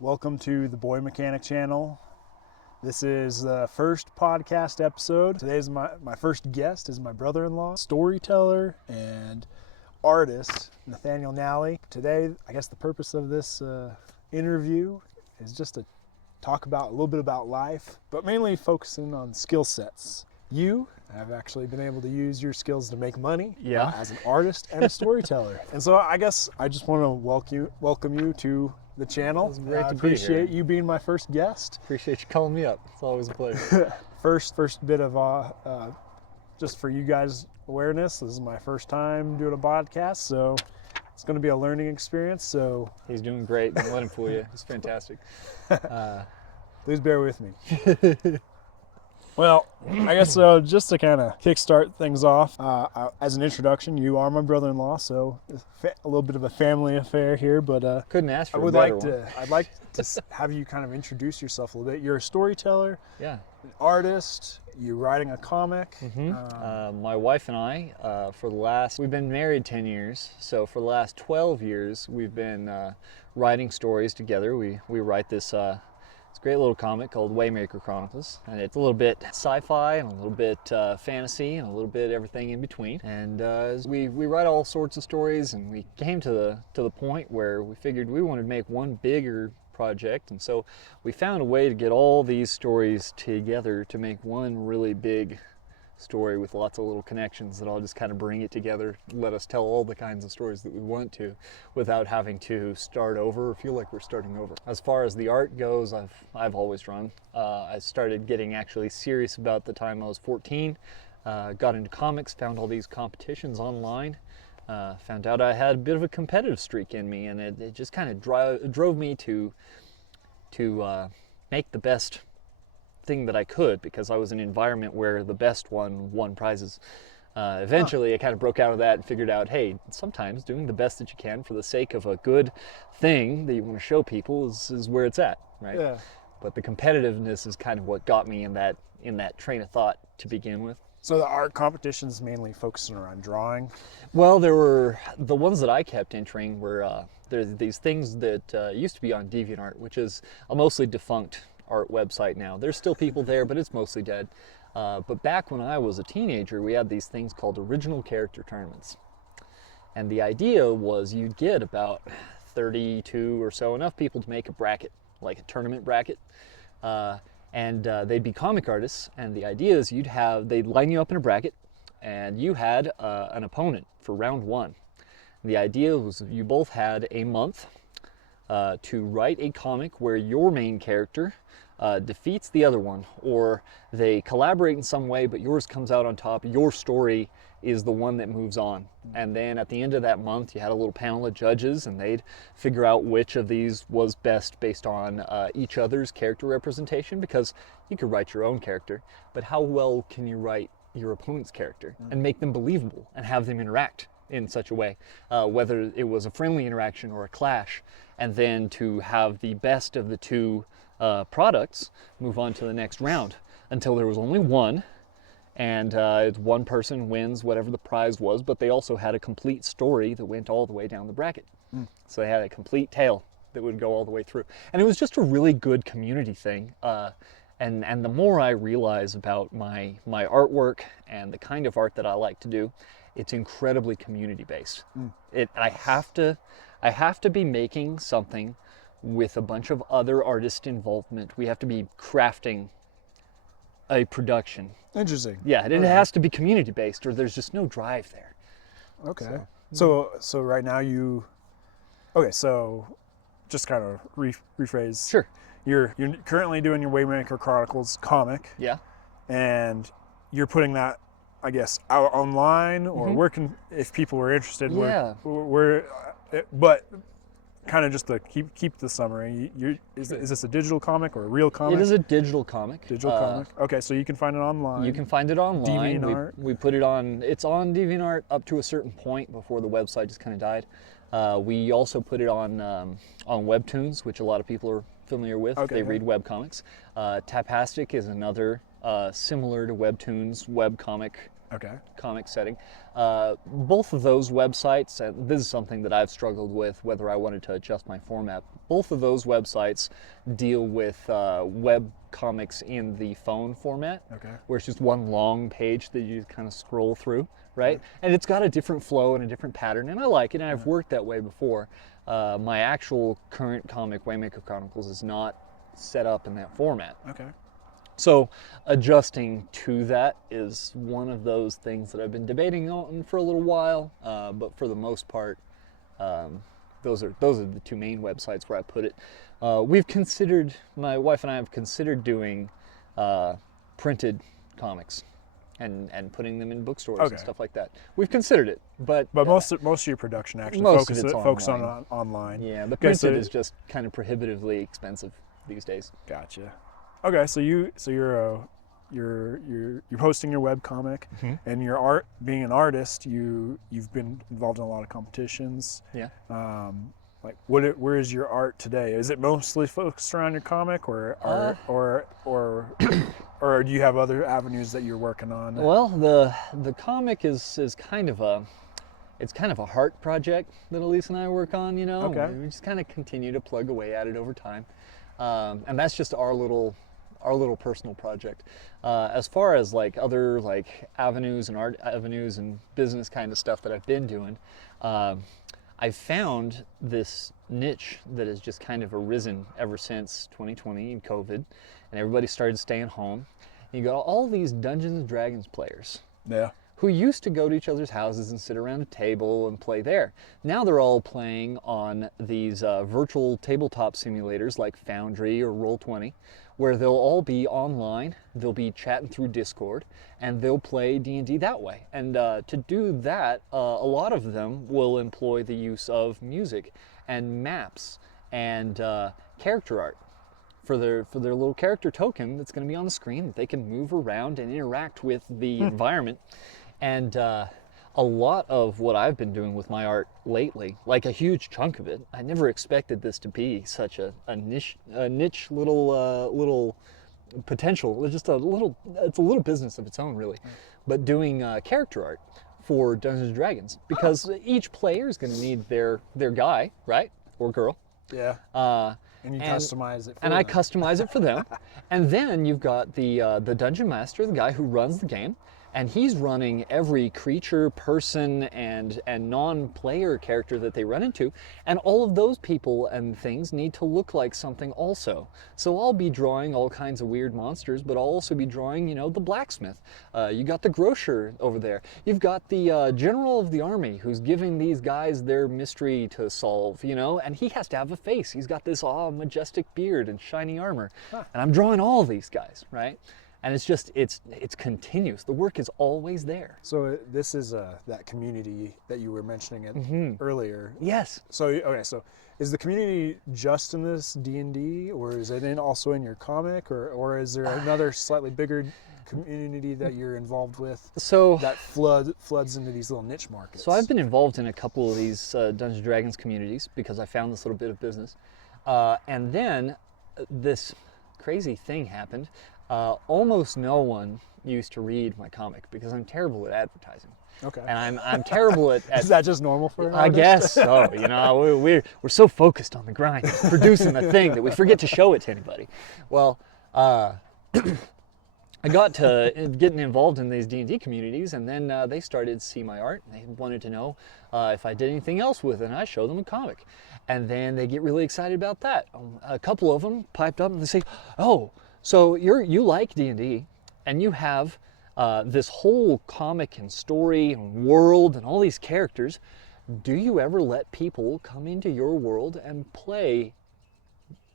Welcome to the Boy Mechanic channel. This is the first podcast episode. Today's my first guest is my brother-in-law, storyteller and artist, Nathaniel Nalley. Today, I guess the purpose of this interview is just to talk about a little bit about life, but mainly focusing on skill sets. You have actually been able to use your skills to make money as an artist and a storyteller. And so I guess I just want to welcome you to the channel. It's great to appreciate be here. you being my first guest. Appreciate you calling me up. It's always a pleasure. First bit of just for you guys awareness, this is my first time doing a podcast, so it's going to be a learning experience. So He's doing great. Don't let him fool you. He's fantastic. please bear with me. Well, I guess just to kind of kickstart things off, as an introduction, you are my brother-in-law, so a little bit of a family affair here. But couldn't ask for I would a better like one. to. I'd like to have you kind of introduce yourself a little bit. You're a storyteller, Yeah. an artist. You're writing a comic. My wife and I, we've been married 10 years, so for the last 12 years, we've been writing stories together. We write this great little comic called Waymaker Chronicles, and it's a little bit sci-fi and a little bit fantasy and a little bit everything in between. And we write all sorts of stories, and we came to the point where we figured we wanted to make one bigger project, and so we found a way to get all these stories together to make one really big story with lots of little connections that all just kind of bring it together, let us tell all the kinds of stories that we want to without having to start over or feel like we're starting over. As far as the art goes, I've always drawn. I started getting actually serious about the time I was 14, got into comics, found all these competitions online, found out I had a bit of a competitive streak in me, and it just kind of drove me to make the best thing that I could, because I was in an environment where the best one won prizes. Eventually I kind of broke out of that and figured out, hey, sometimes doing the best that you can for the sake of a good thing that you want to show people is where it's at, right? Yeah. But the competitiveness is kind of what got me in that train of thought to begin with. So the art competition's mainly focusing around drawing. Well, there were the ones that I kept entering were there's these things that used to be on DeviantArt, which is a mostly defunct art website now. There's still people there, but it's mostly dead. But back when I was a teenager, we had these things called original character tournaments. And the idea was you'd get about 32 or so, enough people to make a bracket, like a tournament bracket. And they'd be comic artists, and the idea is they'd line you up in a bracket, and you had an opponent for round one. The idea was you both had a month to write a comic where your main character defeats the other one, or they collaborate in some way, but yours comes out on top. Your story is the one that moves on. And then at the end of that month, you had a little panel of judges, and they'd figure out which of these was best based on each other's character representation, because you could write your own character, but how well can you write your opponent's character and make them believable and have them interact in such a way, whether it was a friendly interaction or a clash, and then to have the best of the two products move on to the next round until there was only one, and one person wins whatever the prize was, but they also had a complete story that went all the way down the bracket. So they had a complete tale that would go all the way through, and it was just a really good community thing. And the more I realize about my artwork and the kind of art that I like to do, it's incredibly community based. I have to be making something with a bunch of other artist involvement. We have to be crafting a production. Interesting. Yeah, it has to be community based, or there's just no drive there. Okay. So right now so just kind of rephrase. Sure. You're currently doing your Waymaker Chronicles comic. Yeah. And you're putting that, I guess, out online, or where can, if people were interested, Yeah. but kind of just to keep the summary, is this a digital comic or a real comic? It is a digital comic. Digital comic. Okay, so you can find it online. You can find it online. DeviantArt. We put it on. It's on DeviantArt up to a certain point before the website just kind of died. We also put it on Webtoons, which a lot of people are familiar with. Okay, they read webcomics. Tapastic is another similar to Webtoons webcomic Okay. comic setting. Both of those websites, and this is something that I've struggled with, whether I wanted to adjust my format. Both of those websites deal with web comics in the phone format, Okay. where it's just one long page that you kind of scroll through, right? And it's got a different flow and a different pattern, and I like it, and I've worked that way before. My actual current comic, Waymaker Chronicles, is not set up in that format. Okay. So adjusting to that is one of those things that I've been debating on for a little while, but for the most part, those are the two main websites where I put it. My wife and I have considered doing printed comics and putting them in bookstores and stuff like that. We've considered it, but most of your production actually focus on online. Yeah, the printed is just kind of prohibitively expensive these days. Gotcha. Okay, so you're hosting your webcomic, and your being an artist, you've been involved in a lot of competitions. Yeah. Like where is your art today? Is it mostly focused around your comic, or do you have other avenues that you're working on? Well, the comic is kind of a heart project that Elise and I work on. Okay. We just kind of continue to plug away at it over time, and that's just our little personal project. As far as like other like avenues and art avenues and business kind of stuff that I've been doing, I've found this niche that has just kind of arisen ever since 2020 and COVID, and everybody started staying home. And you got all these Dungeons and Dragons players. Yeah. Who used to go to each other's houses and sit around a table and play there. Now they're all playing on these virtual tabletop simulators like Foundry or Roll20, where they'll all be online, they'll be chatting through Discord, and they'll play D&D that way. And to do that, a lot of them will employ the use of music and maps and character art for their little character token that's going to be on the screen that they can move around and interact with the environment. And a lot of what I've been doing with my art lately, like a huge chunk of it, I never expected this to be such a niche little potential. It's a little business of its own, really. But doing character art for Dungeons and Dragons, because each player is going to need their guy, right, or girl. Yeah. And you customize it for them. I customize it for them. And then you've got the dungeon master, the guy who runs the game, and he's running every creature, person, and non-player character that they run into. And all of those people and things need to look like something also. So I'll be drawing all kinds of weird monsters, but I'll also be drawing, the blacksmith. You got the grocer over there. You've got the general of the army who's giving these guys their mystery to solve, and he has to have a face. He's got this majestic beard and shiny armor. And I'm drawing all these guys, right? And it's just, it's continuous. The work is always there. So this is that community that you were mentioning earlier. Yes. So is the community just in this D&D, or is it also in your comic, or is there another slightly bigger community that you're involved with that floods into these little niche markets? So I've been involved in a couple of these Dungeons & Dragons communities because I found this little bit of business. And then this crazy thing happened. Almost no one used to read my comic because I'm terrible at advertising. Okay. And I'm terrible at Is that just normal for an I artist? guess so. We're so focused on the grind, producing the thing, that we forget to show it to anybody. Well, I got to getting involved in these D&D communities, and then they started to see my art, and they wanted to know if I did anything else with it, and I show them a comic. And then they get really excited about that. A couple of them piped up and they say, "Oh, so you like D&D, and you have this whole comic and story and world and all these characters. Do you ever let people come into your world and play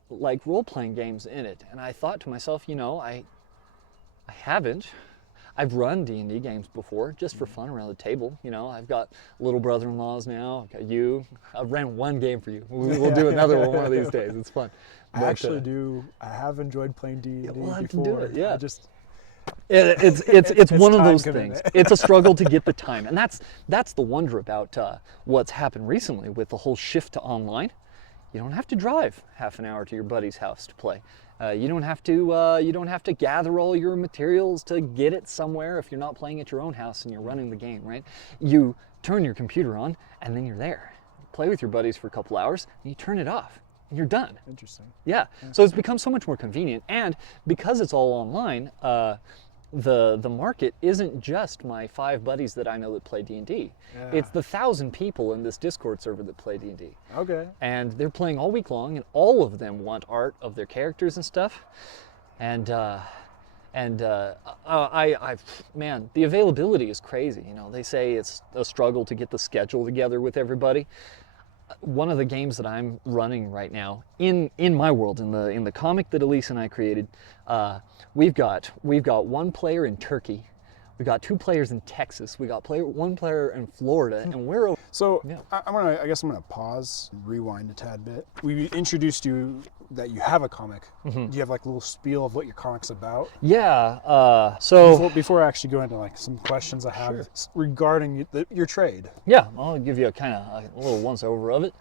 like role-playing games in it?" And I thought to myself, I haven't. I've run D&D games before, just for fun around the table. I've got little brother-in-laws now. I've got you. I've ran one game for you. We'll do another one of these days. It's fun. I actually do. I have enjoyed playing D&D we'll have before. to do it, yeah. It's one of time those commitment. things. It's a struggle to get the time, and that's the wonder about what's happened recently with the whole shift to online. You don't have to drive half an hour to your buddy's house to play. You don't have to gather all your materials to get it somewhere if you're not playing at your own house and you're running the game, right? You turn your computer on and then you're there. Play with your buddies for a couple hours and you turn it off and you're done. Interesting. Yeah. So it's become so much more convenient, and because it's all online, the market isn't just my 5 buddies that I know that play D&D. Yeah. It's the 1,000 people in this Discord server that play D&D. Okay. And they're playing all week long, and all of them want art of their characters and stuff. And man, the availability is crazy. You know, they say it's a struggle to get the schedule together with everybody. One of the games that I'm running right now in my world, in the comic that Elise and I created, we've got 1 player in Turkey, we got 2 players in Texas, we got 1 player in Florida, and we're over. So Yeah. I guess I'm gonna pause, rewind a tad bit. We introduced you that you have a comic. Do you have like a little spiel of what your comic's about? Yeah. So Before I actually go into like some questions I have regarding your trade. yeah, I'll give you a little once over of it.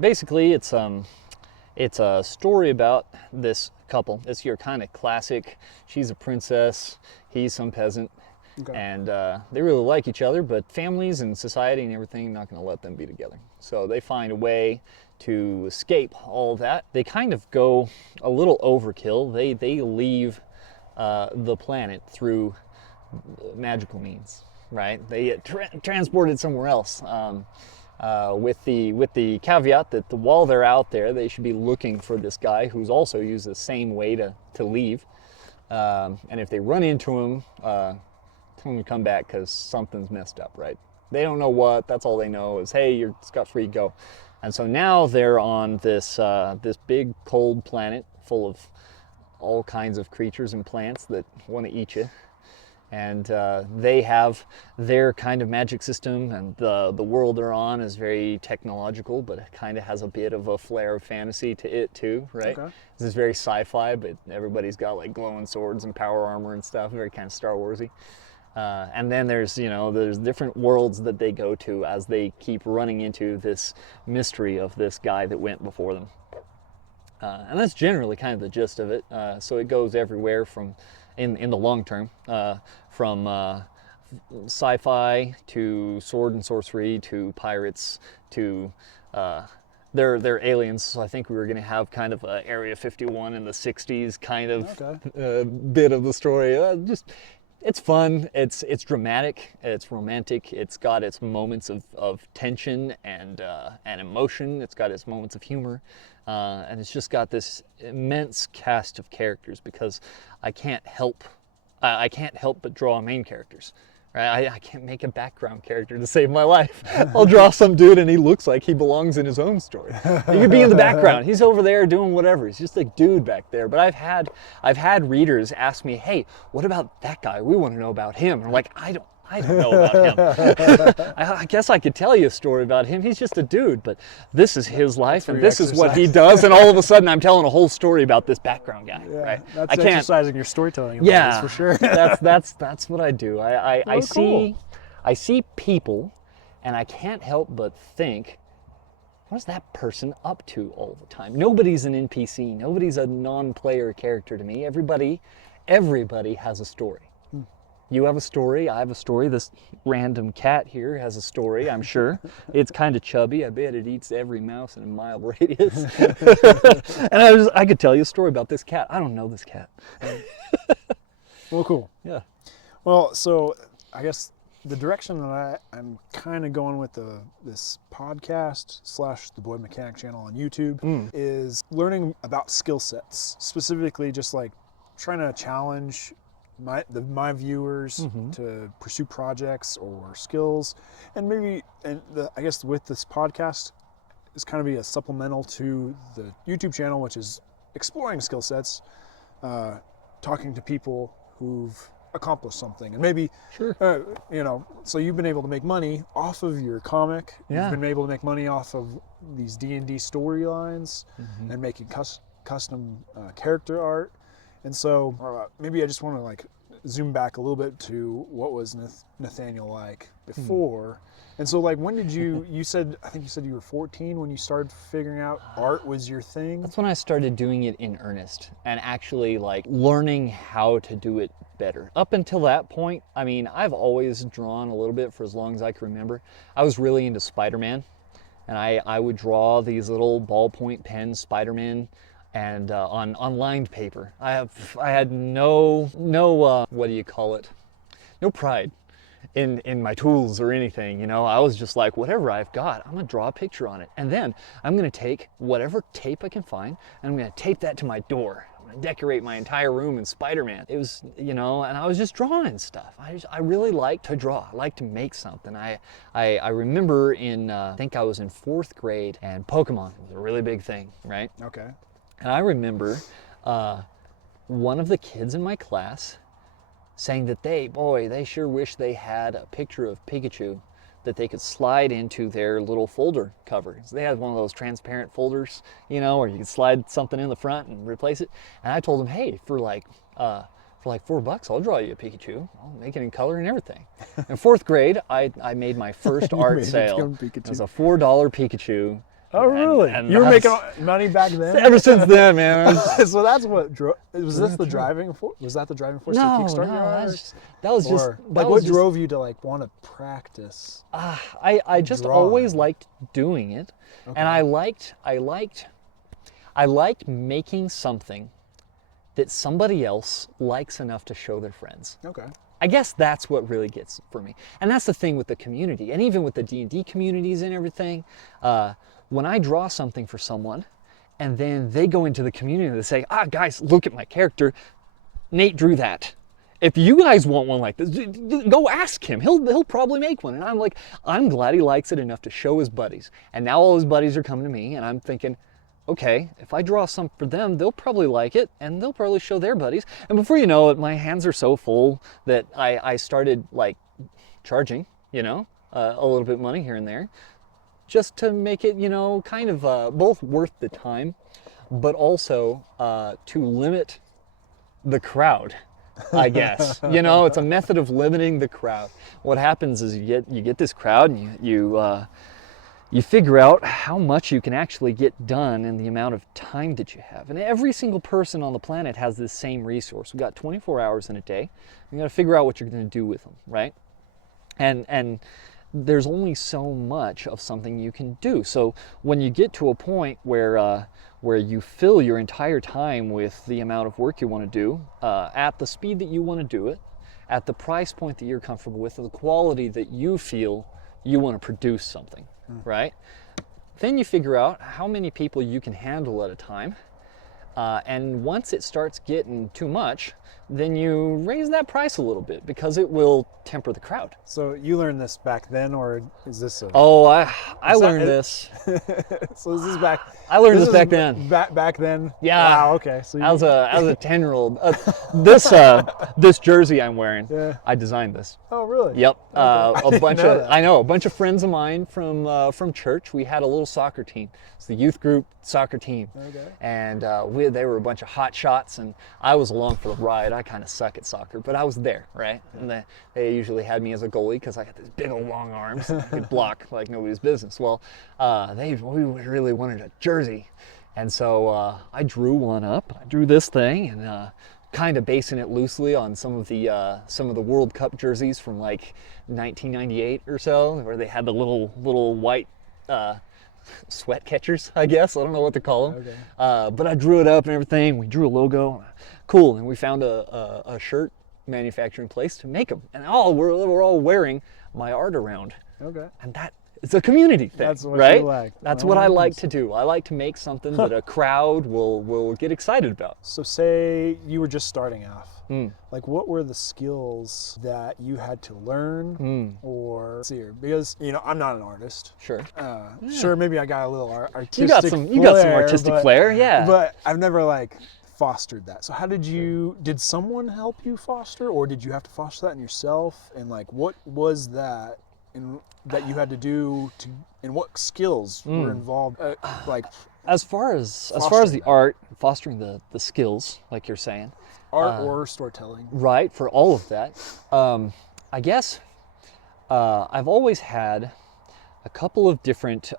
Basically, it's a story about this couple. It's your kind of classic. She's a princess, he's some peasant. Okay. And they really like each other, but families and society and everything not going to let them be together. So they find a way to escape all that. They kind of go a little overkill. They leave the planet through magical means, right? They get transported somewhere else. With the caveat that while they're out there, they should be looking for this guy who's also used the same way to leave. And if they run into him, tell them to come back because something's messed up, right? They don't know what. That's all they know is, hey, you're scot-free, go. And so now they're on this big cold planet full of all kinds of creatures and plants that want to eat you. And they have their kind of magic system, and the world they're on is very technological, but it kind of has a bit of a flair of fantasy to it too, right? Okay. This is very sci-fi, but everybody's got like glowing swords and power armor and stuff, very kind of Star Warsy. And then there's different worlds that they go to as they keep running into this mystery of this guy that went before them. And that's generally kind of the gist of it. So it goes everywhere from, in the long term, from sci-fi to sword and sorcery to pirates to they're aliens. So I think we were going to have kind of a Area 51 in the 60s kind of bit of the story. It's fun, it's dramatic, it's romantic, it's got its moments of tension and emotion, it's got its moments of humor, and it's just got this immense cast of characters because I can't help but draw main characters. Right? I can't make a background character to save my life. I'll draw some dude and he looks like he belongs in his own story. He could be in the background. He's over there doing whatever. He's just a dude back there. But I've had readers ask me, hey, what about that guy? We want to know about him. And I'm like, I don't know about him. I guess I could tell you a story about him. He's just a dude, but this is his life and this is what he does. And all of a sudden I'm telling a whole story about this background guy, right? That's exercising your storytelling abilities, yeah, for sure. that's what I do. I cool. see people and I can't help but think, what is that person up to all the time? Nobody's an NPC. Nobody's a non-player character to me. Everybody has a story. You have a story, I have a story, this random cat here has a story, I'm sure. It's kind of chubby, I bet it eats every mouse in a mile radius. And I could tell you a story about this cat. I don't know this cat. Well, cool. Yeah. Well, so I guess the direction that I'm kind of going with this podcast / the Boy Mechanic channel on YouTube is learning about skill sets, specifically just like trying to challenge my viewers to pursue projects or skills, and I guess with this podcast is kind of be a supplemental to the YouTube channel, which is exploring skill sets, talking to people who've accomplished something, and maybe so you've been able to make money off of your comic. You've been able to make money off of these D&D storylines and making custom character art. And so maybe I just want to like zoom back a little bit to what was Nathaniel like before. And so, like, when did you I think you said you were 14 when you started figuring out art was your thing? That's when I started doing it in earnest and actually like learning how to do it better. Up until that point, I mean, I've always drawn a little bit for as long as I can remember. I was really into Spider-Man, and I would draw these little ballpoint pen Spider-Man and on lined paper. I had no what do you call it? No pride in my tools or anything, you know. I was just like, whatever I've got, I'm gonna draw a picture on it. And then I'm gonna take whatever tape I can find and I'm gonna tape that to my door. I'm gonna decorate my entire room in Spider-Man. It was, you know, and I was just drawing stuff. I really like to draw. I like to make something. I remember I think I was in 4th grade and Pokemon was a really big thing, right? Okay. And I remember one of the kids in my class saying that they sure wish they had a picture of Pikachu that they could slide into their little folder cover. So they had one of those transparent folders, you know, where you could slide something in the front and replace it. And I told them, hey, for like $4, I'll draw you a Pikachu. I'll make it in color and everything. In 4th grade, I made my first art sale. It was a $4 Pikachu. Oh, really? And you were making money back then? Ever since then, man. So that's what was the driving force to kickstart your art? That was just what drove you to like want to practice? I just drawing? Always liked doing it, okay. And I liked making something that somebody else likes enough to show their friends. Okay. I guess that's what really gets for me, and that's the thing with the community, and even with the D&D communities and everything. When I draw something for someone and then they go into the community and they say, guys, look at my character. Nate drew that. If you guys want one like this, go ask him. He'll probably make one. And I'm like, I'm glad he likes it enough to show his buddies. And now all his buddies are coming to me and I'm thinking, okay, if I draw some for them, they'll probably like it and they'll probably show their buddies. And before you know it, my hands are so full that I started like charging, you know, a little bit of money here and there, just to make it, you know, kind of both worth the time, but also to limit the crowd, I guess. You know, it's a method of limiting the crowd. What happens is you get this crowd and you figure out how much you can actually get done in the amount of time that you have. And every single person on the planet has this same resource. We've got 24 hours in a day. You got to figure out what you're going to do with them, right? And there's only so much of something you can do. So when you get to a point where you fill your entire time with the amount of work you want to do, at the speed that you want to do it, at the price point that you're comfortable with, and the quality that you feel you want to produce something, right? Then you figure out how many people you can handle at a time. And once it starts getting too much, then you raise that price a little bit because it will temper the crowd. So you learned this back then, or is this a... Oh, I learned this. So is this back... I learned this back then. Back then? Yeah. Wow, okay. So I was a 10-year-old. This jersey I'm wearing, yeah. I designed this. Oh, really? Yep. Okay. A bunch of friends of mine from church. We had a little soccer team. It's the youth group soccer team. Okay. And they were a bunch of hot shots, and I was along for the ride. I kind of suck at soccer, but I was there, right? And they usually had me as a goalie because I got these big old long arms and I could block like nobody's business. Well, we really wanted a jersey, and so I drew one up. I drew this thing and kind of basing it loosely on some of the World Cup jerseys from like 1998 or so, where they had the little white sweat catchers, I guess. I don't know what to call them. Okay. But I drew it up and everything. We drew a logo. Cool. And we found a shirt manufacturing place to make them. And we're all wearing my art around. Okay. And it's a community thing, that's what right? You like. That's what I like to do. I like to make something that a crowd will get excited about. So say you were just starting off. Like, what were the skills that you had to learn or see? Because, you know, I'm not an artist. Sure. Sure, maybe I got a little artistic You got some artistic flair, yeah. But I've never like fostered that. So how did someone help you foster, or did you have to foster that in yourself? And like, what was that that you had to do and what skills were involved? Like As far as the Fostering art, fostering the skills, like you're saying, art or storytelling. right, for all of that, I guess I've always had a couple of different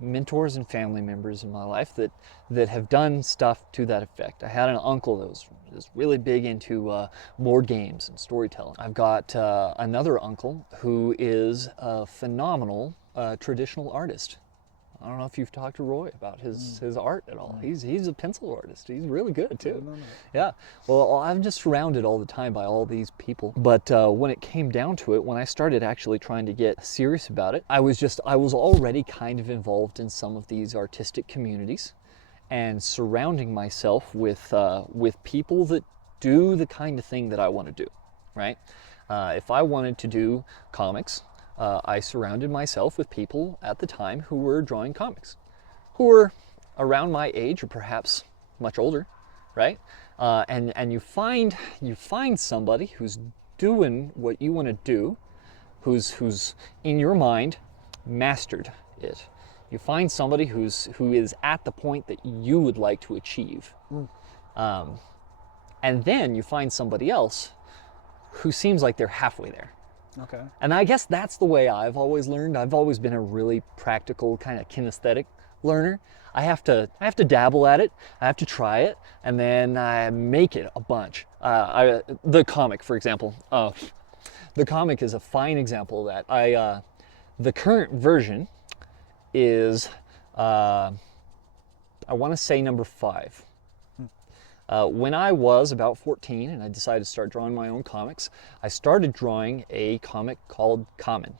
mentors and family members in my life that have done stuff to that effect. I had an uncle that was really big into board games and storytelling. I've got another uncle who is a phenomenal traditional artist. I don't know if you've talked to Roy about his art at all. He's a pencil artist. He's really good too. Yeah. Well, I'm just surrounded all the time by all these people. But when it came down to it, when I started actually trying to get serious about it, I was already kind of involved in some of these artistic communities, and surrounding myself with people that do the kind of thing that I want to do. Right. If I wanted to do comics, I surrounded myself with people at the time who were drawing comics, who were around my age or perhaps much older, right? And you find somebody who's doing what you want to do, who's in your mind mastered it. You find somebody who is at the point that you would like to achieve, and then you find somebody else who seems like they're halfway there. Okay. And I guess that's the way I've always learned. I've always been a really practical kind of kinesthetic learner. I have to dabble at it. I have to try it, and then I make it a bunch. The comic, for example. The comic is a fine example of that. The current version is, I want to say number 5. When I was about 14 and I decided to start drawing my own comics, I started drawing a comic called Common.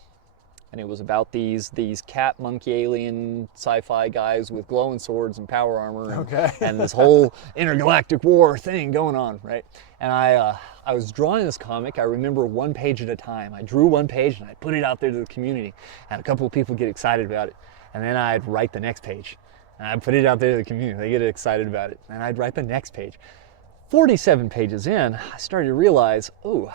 And it was about these cat, monkey, alien, sci-fi guys with glowing swords and power armor and this whole intergalactic war thing going on, right? And I was drawing this comic. I remember one page at a time. I drew one page and I put it out there to the community, and a couple of people get excited about it. And then I'd write the next page. And I'd put it out there to the community. They get excited about it. And I'd write the next page. 47 pages in, I started to realize, oh,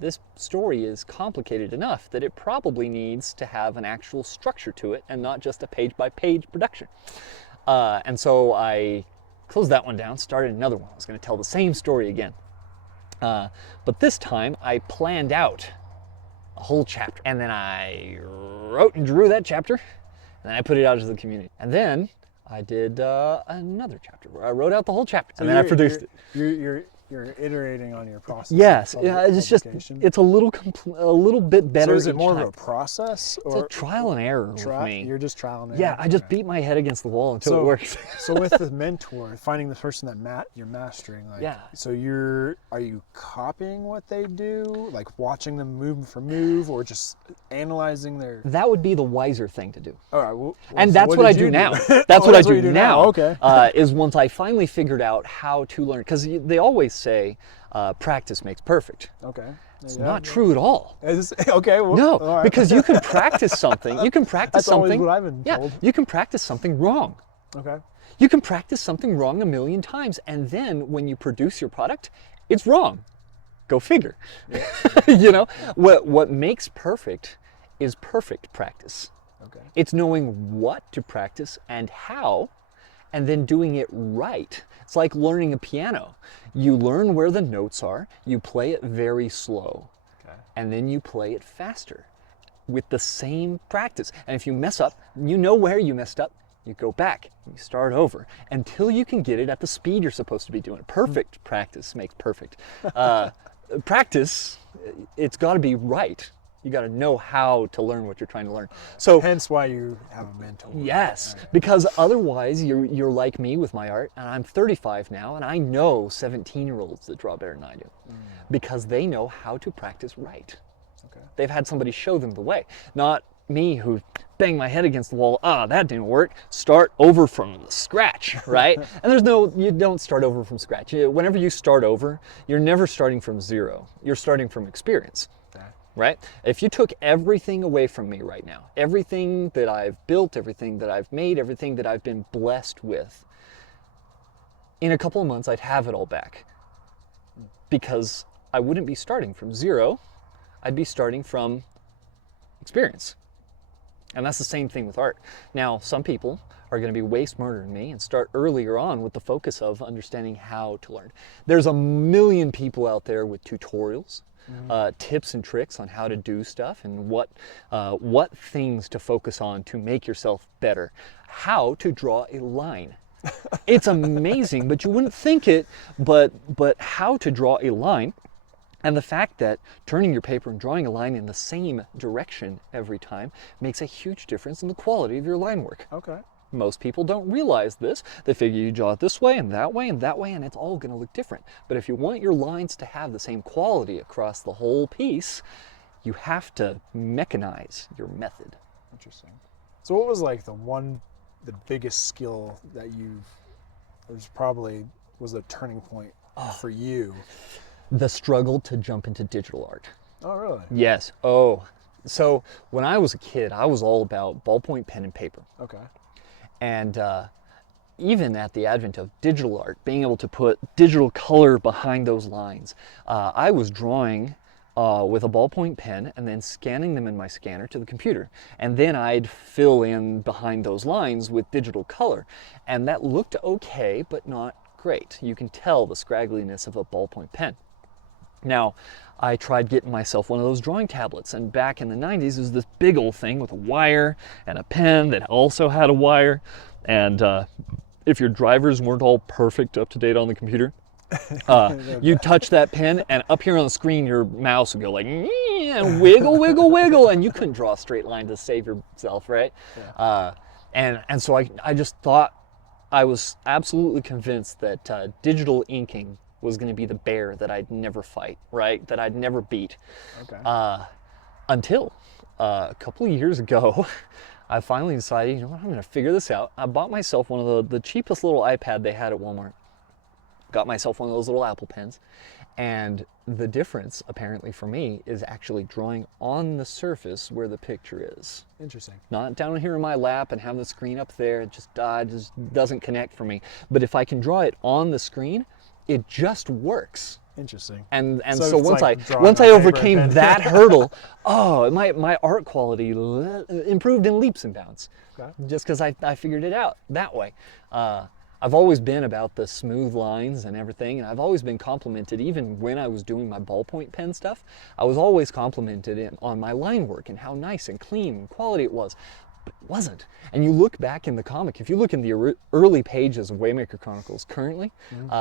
this story is complicated enough that it probably needs to have an actual structure to it and not just a page-by-page production. And so I closed that one down, started another one. I was going to tell the same story again. But this time, I planned out a whole chapter. And then I wrote and drew that chapter, and then I put it out to the community. And then I did another chapter where I wrote out the whole chapter, and then I produced it. You're iterating on your process. Yes, it's a little bit better. So is it more of a process, or it's a trial and error with me? You're just trial and error. Yeah, I just beat my head against the wall until it works. So with the mentor, finding the person that you're mastering, like, yeah. So are you copying what they do, like watching them move for move, or just analyzing their? That would be the wiser thing to do. All right, well, and that's what I do now. That's what I do now. Okay. Is once I finally figured out how to learn, because they always say practice makes perfect. Okay. It's not true at all. Okay. Well, no, all right. Because you can practice something. You can practice That's something. Always what I've been told. Yeah, you can practice something wrong. Okay. You can practice something wrong 1,000,000 times, and then when you produce your product, it's wrong. Go figure. Yeah. You know, what makes perfect is perfect practice. Okay. It's knowing what to practice and how, and then doing it right. It's like learning a piano. You learn where the notes are, you play it very slow, and then you play it faster with the same practice. And if you mess up, you know where you messed up, you go back, you start over until you can get it at the speed you're supposed to be doing it. Perfect practice makes perfect. Practice, it's got to be right. You got to know how to learn what you're trying to learn. So hence why you have a mentor. Yes, because otherwise you're like me with my art, and I'm 35 now, and I know 17-year-olds that draw better than I do, because they know how to practice right. Okay. They've had somebody show them the way, not me who bang my head against the wall. That didn't work. Start over from scratch, right? And you don't start over from scratch. Whenever you start over, you're never starting from zero. You're starting from experience. Right? If you took everything away from me right now, everything that I've built, everything that I've made, everything that I've been blessed with, in a couple of months I'd have it all back. Because I wouldn't be starting from zero, I'd be starting from experience. And that's the same thing with art. Now, some people are going to be way smarter than me and start earlier on with the focus of understanding how to learn. There's a million people out there with tutorials, tips and tricks on how to do stuff and what things to focus on to make yourself better. How to draw a line. It's amazing, but you wouldn't think it, but how to draw a line. And the fact that turning your paper and drawing a line in the same direction every time makes a huge difference in the quality of your line work. Okay. Most people don't realize this. They figure you draw it this way and that way and that way, and it's all going to look different. But if you want your lines to have the same quality across the whole piece, you have to mechanize your method. Interesting. So what was like the biggest skill that was a turning point for you? The struggle to jump into digital art. Oh, really? Yes. Oh. So when I was a kid, I was all about ballpoint pen and paper. Okay. And even at the advent of digital art, being able to put digital color behind those lines, I was drawing with a ballpoint pen and then scanning them in my scanner to the computer. And then I'd fill in behind those lines with digital color. And that looked okay, but not great. You can tell the scraggliness of a ballpoint pen. Now, I tried getting myself one of those drawing tablets, and back in the 90s, it was this big old thing with a wire and a pen that also had a wire, and if your drivers weren't all perfect, up to date on the computer, you'd touch that pen, and up here on the screen, your mouse would go like, and wiggle, wiggle, wiggle, and you couldn't draw a straight line to save yourself, right? Yeah. And so I just thought, I was absolutely convinced that digital inking was going to be the bear that I'd never fight, right? That I'd never beat. Okay. Until a couple of years ago, I finally decided, you know what, I'm going to figure this out. I bought myself one of the cheapest little iPad they had at Walmart. Got myself one of those little Apple Pens. And the difference, apparently for me, is actually drawing on the surface where the picture is. Interesting. Not down here in my lap and have the screen up there. It just doesn't connect for me. But if I can draw it on the screen, it just works. Interesting. And so once like I overcame that hurdle, my art quality improved in leaps and bounds. Okay. Just because I figured it out that way. I've always been about the smooth lines and everything, and I've always been complimented, even when I was doing my ballpoint pen stuff, I was always complimented on my line work and how nice and clean and quality it was. But it wasn't. And you look back in the comic, if you look in the early pages of Waymaker Chronicles currently,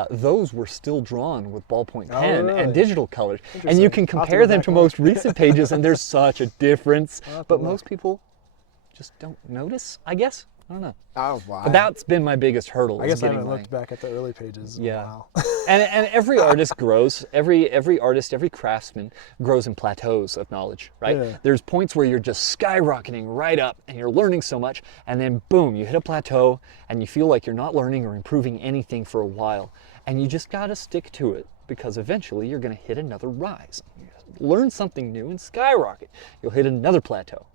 those were still drawn with ballpoint pen and digital colors. And you can compare them to most recent pages, and there's such a difference. But most people just don't notice, I guess. I don't know. Oh, wow. But that's been my biggest hurdle. I guess I haven't looked back at the early pages in a while. and every artist grows. Every artist, every craftsman grows in plateaus of knowledge, right? Yeah. There's points where you're just skyrocketing right up and you're learning so much, and then boom, you hit a plateau and you feel like you're not learning or improving anything for a while. And you just gotta stick to it, because eventually you're gonna hit another rise. You learn something new and skyrocket. You'll hit another plateau.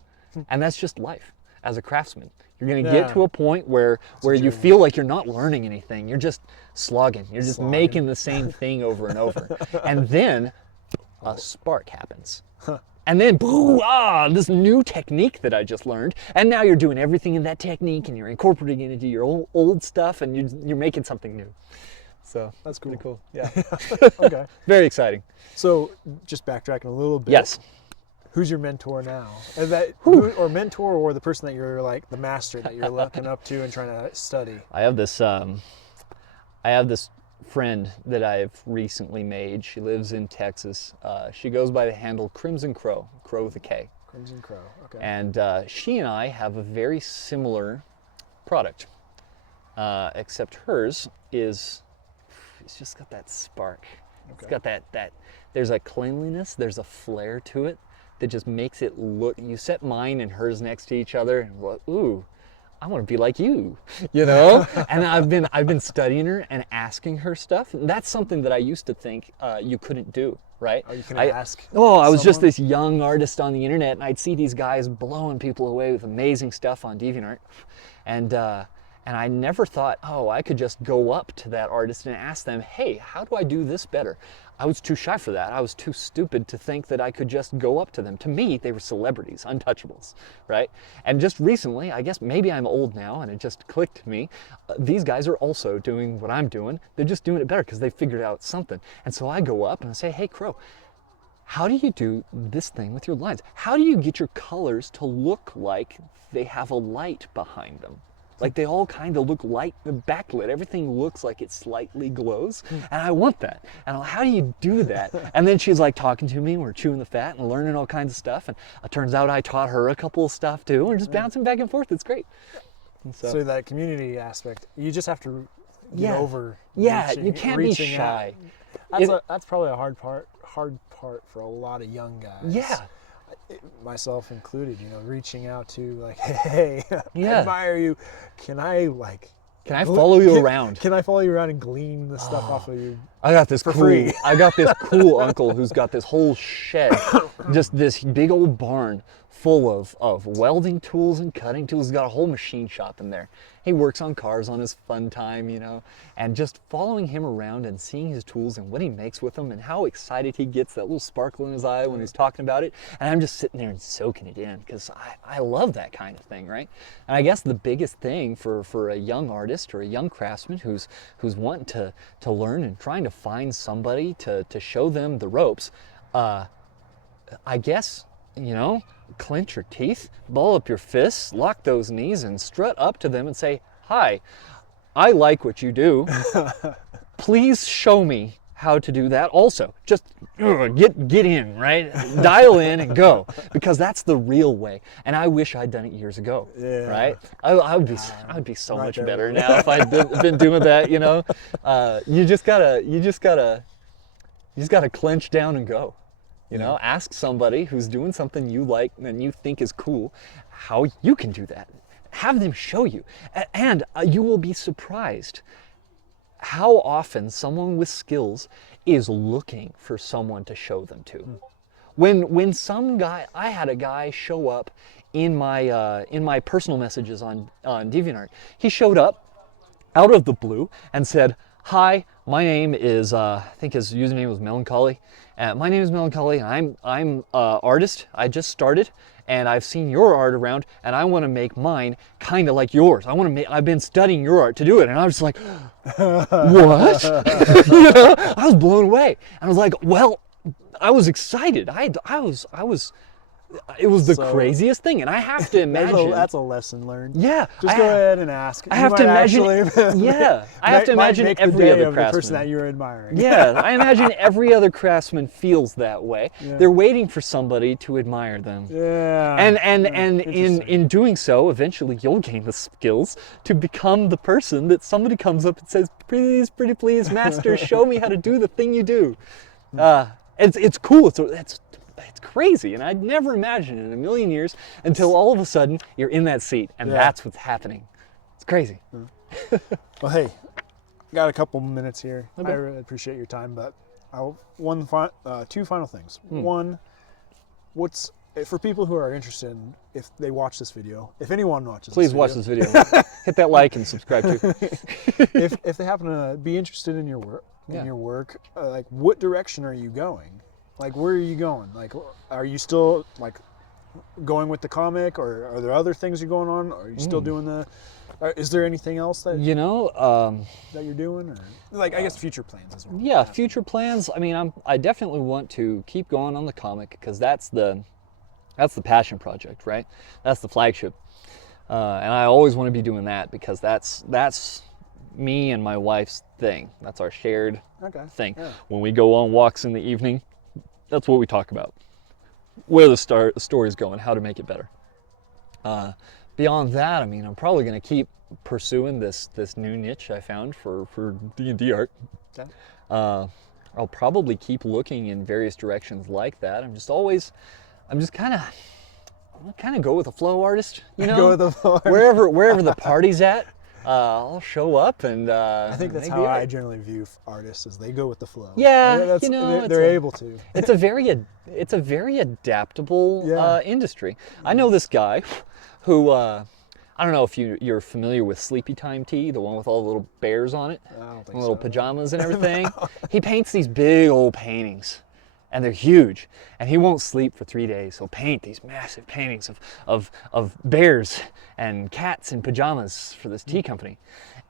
And that's just life as a craftsman. You're going to get to a point where you feel like you're not learning anything. You're just slogging. You're just making the same thing over and over. And then a spark happens. And then, boom, this new technique that I just learned. And now you're doing everything in that technique, and you're incorporating it into your old stuff, and you're making something new. So that's cool. Pretty cool. Yeah. Okay. Very exciting. So just backtracking a little bit. Yes. Who's your mentor now? Or mentor, or the person that you're like the master that you're looking up to and trying to study? I have this friend that I've recently made. She lives in Texas. She goes by the handle Crimson Crow, Crow with a K. Crimson Crow. Okay. And she and I have a very similar product, except hers it's just got that spark. Okay. It's got that. There's a cleanliness. There's a flair to it that just makes it look. You set mine and hers next to each other, and ooh, I want to be like you, you know. And I've been studying her and asking her stuff. And that's something that I used to think you couldn't do, right? Oh, you can ask. Oh, I was just this young artist on the internet, and I'd see these guys blowing people away with amazing stuff on DeviantArt, and And I never thought, oh, I could just go up to that artist and ask them, hey, how do I do this better? I was too shy for that. I was too stupid to think that I could just go up to them. To me, they were celebrities, untouchables, right? And just recently, I guess maybe I'm old now and it just clicked to me, these guys are also doing what I'm doing. They're just doing it better because they figured out something. And so I go up and I say, hey, Crow, how do you do this thing with your lines? How do you get your colors to look like they have a light behind them? Like they all kind of look light, backlit. Everything looks like it slightly glows. And I want that. And I'm like, how do you do that? And then she's like talking to me. We're chewing the fat and learning all kinds of stuff. And it turns out I taught her a couple of stuff too. We're just bouncing back and forth. It's great. And so that community aspect, you just have to get over. Yeah, you can't be shy. That's probably a hard part for a lot of young guys. Yeah. Myself included, reaching out to like, hey, I admire you. Can I follow you around? Can I follow you around and glean the stuff off of you? I got this for free. I got this cool uncle who's got this whole shed, just this big old barn full of welding tools and cutting tools. He's got a whole machine shop in there. He works on cars on his fun time, and just following him around and seeing his tools and what he makes with them and how excited he gets, that little sparkle in his eye when he's talking about it. And I'm just sitting there and soaking it in because I love that kind of thing, right? And I guess the biggest thing for a young artist or a young craftsman who's wanting to learn and trying to find somebody to show them the ropes, I guess, clench your teeth, ball up your fists, lock those knees, and strut up to them and say, hi, I like what you do. Please show me how to do that also. Just get in, right? Dial in and go, because that's the real way. And I wish I'd done it years ago, right? I would be so much better now if I'd been doing that, You just gotta clench down and go. Ask somebody who's doing something you like and you think is cool how you can do that. Have them show you. And you will be surprised how often someone with skills is looking for someone to show them to. When some guy, I had a guy show up in my personal messages on DeviantArt. He showed up out of the blue and said, hi, my name is, I think his username was Melancholy. My name is Melancholy, and I'm artist. I just started, and I've seen your art around, and I want to make mine kind of like yours. I've been studying your art to do it, and I was just like, what? I was blown away. And I was like, well, I was excited. It was the craziest thing, and I have to imagine. That's a lesson learned. Yeah, just go ahead and ask. I have to imagine. I have to imagine every other craftsman. The person that you're admiring. Yeah, I imagine every other craftsman feels that way. Yeah. They're waiting for somebody to admire them. Yeah. And in doing so, eventually you'll gain the skills to become the person that somebody comes up and says, "Please, pretty please, master, show me how to do the thing you do." It's cool. It's crazy, and I'd never imagined it in a million years until all of a sudden you're in that seat, and that's what's happening. It's crazy. Well, hey, got a couple minutes here. Okay. I really appreciate your time, but two final things. One, what's for people who are interested in, if they watch this video, if anyone watches please watch this video. Hit that like and subscribe too. if they happen to be interested in your work, like what direction are you going? Like, where are you going? Like, are you still like going with the comic, or are there other things you're going on? Are you still doing is there anything else that that you're doing, or like I guess future plans as well? Yeah, future plans. I mean, I definitely want to keep going on the comic because that's the passion project, right? That's the flagship, and I always want to be doing that because that's me and my wife's thing. That's our shared thing. Yeah. When we go on walks in the evening, that's what we talk about. Where the story's going, how to make it better. Beyond that, I mean, I'm probably going to keep pursuing this new niche I found for D&D art. Okay. I'll probably keep looking in various directions like that. I'm just kind of go with the flow, artist. Go with the flow. Wherever the party's at. I'll show up, and I think that's how I generally view artists, is they go with the flow. Yeah, they're able to. It's a very adaptable industry. I know this guy who I I don't know if you're familiar with Sleepy Time Tea, the one with all the little bears on it, I don't think and little so. pajamas and everything. He paints these big old paintings, and they're huge. And he won't sleep for 3 days. He'll paint these massive paintings of bears and cats in pajamas for this tea company.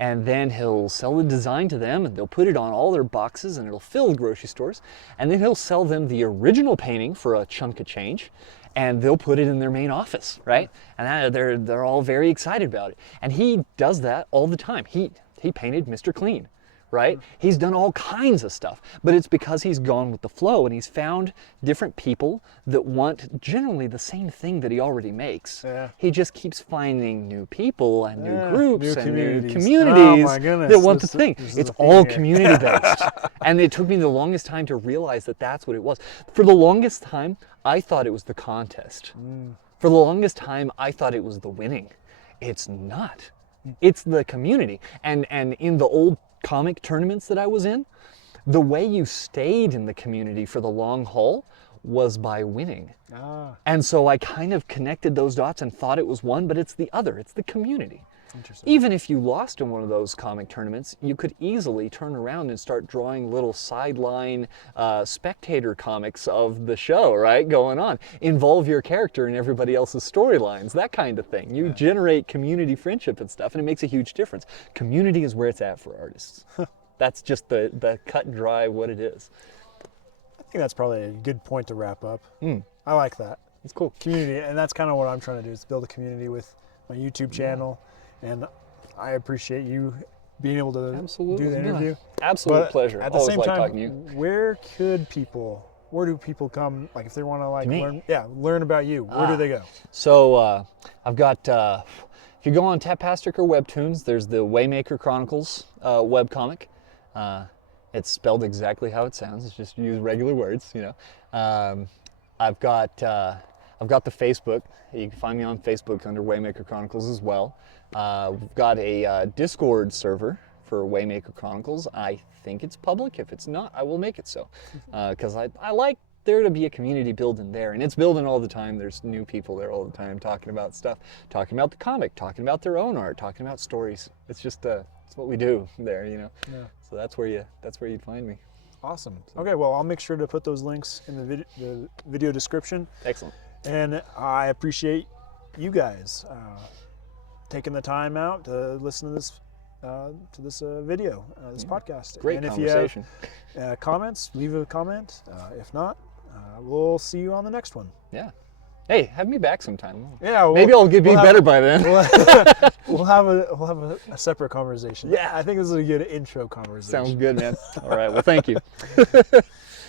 And then he'll sell the design to them, and they'll put it on all their boxes, and it'll fill grocery stores. And then he'll sell them the original painting for a chunk of change, and they'll put it in their main office, right? And they're all very excited about it. And he does that all the time. He painted Mr. Clean, right? He's done all kinds of stuff, but it's because he's gone with the flow, and he's found different people that want generally the same thing that he already makes. Yeah. He just keeps finding new people and new groups new and communities. new communities Oh my goodness, that want the this- thing. this is It's a theme all here. community based. And it took me the longest time to realize that that's what it was. For the longest time, I thought it was the contest. For the longest time, I thought it was the winning. It's not. It's the community. And in the old comic tournaments that I was in, the way you stayed in the community for the long haul was by winning. And so I kind of connected those dots and thought it was one, but it's the other. It's the community. Interesting. Even if you lost in one of those comic tournaments, you could easily turn around and start drawing little sideline spectator comics of the show, right? Going on. Involve your character in everybody else's storylines, that kind of thing. You generate community friendship and stuff, and it makes a huge difference. Community is where it's at for artists. That's just the cut and dry what it is. I think that's probably a good point to wrap up. I like that. It's cool. Community, and that's kind of what I'm trying to do, is build a community with my YouTube channel. And I appreciate you being able to Absolutely. do the interview. Absolute But pleasure. At the Always same like time, talking to you. where do people come, like if they want to like me? learn about you, where do they go? So I've got, if you go on Tapastic or Webtoons, there's the Waymaker Chronicles webcomic. It's spelled exactly how it sounds. It's just use regular words, you know. I've got the Facebook. You can find me on Facebook under Waymaker Chronicles as well. We've got a Discord server for Waymaker Chronicles. I think it's public. If it's not, I will make it so. Because I like there to be a community building there. And it's building all the time. There's new people there all the time talking about stuff, talking about the comic, talking about their own art, talking about stories. It's just it's what we do there, you know. Yeah. So that's where you'd find me. Awesome. Okay, well, I'll make sure to put those links in the video description. Excellent. And I appreciate you guys taking the time out to listen to this video, this podcast. Great and conversation. If you have comments, leave a comment. If not, we'll see you on the next one. Yeah. Hey, have me back sometime. Yeah, Maybe I'll be better by then. We'll have a separate conversation. Yeah. I think this is a good intro conversation. Sounds good, man. All right. Well, thank you.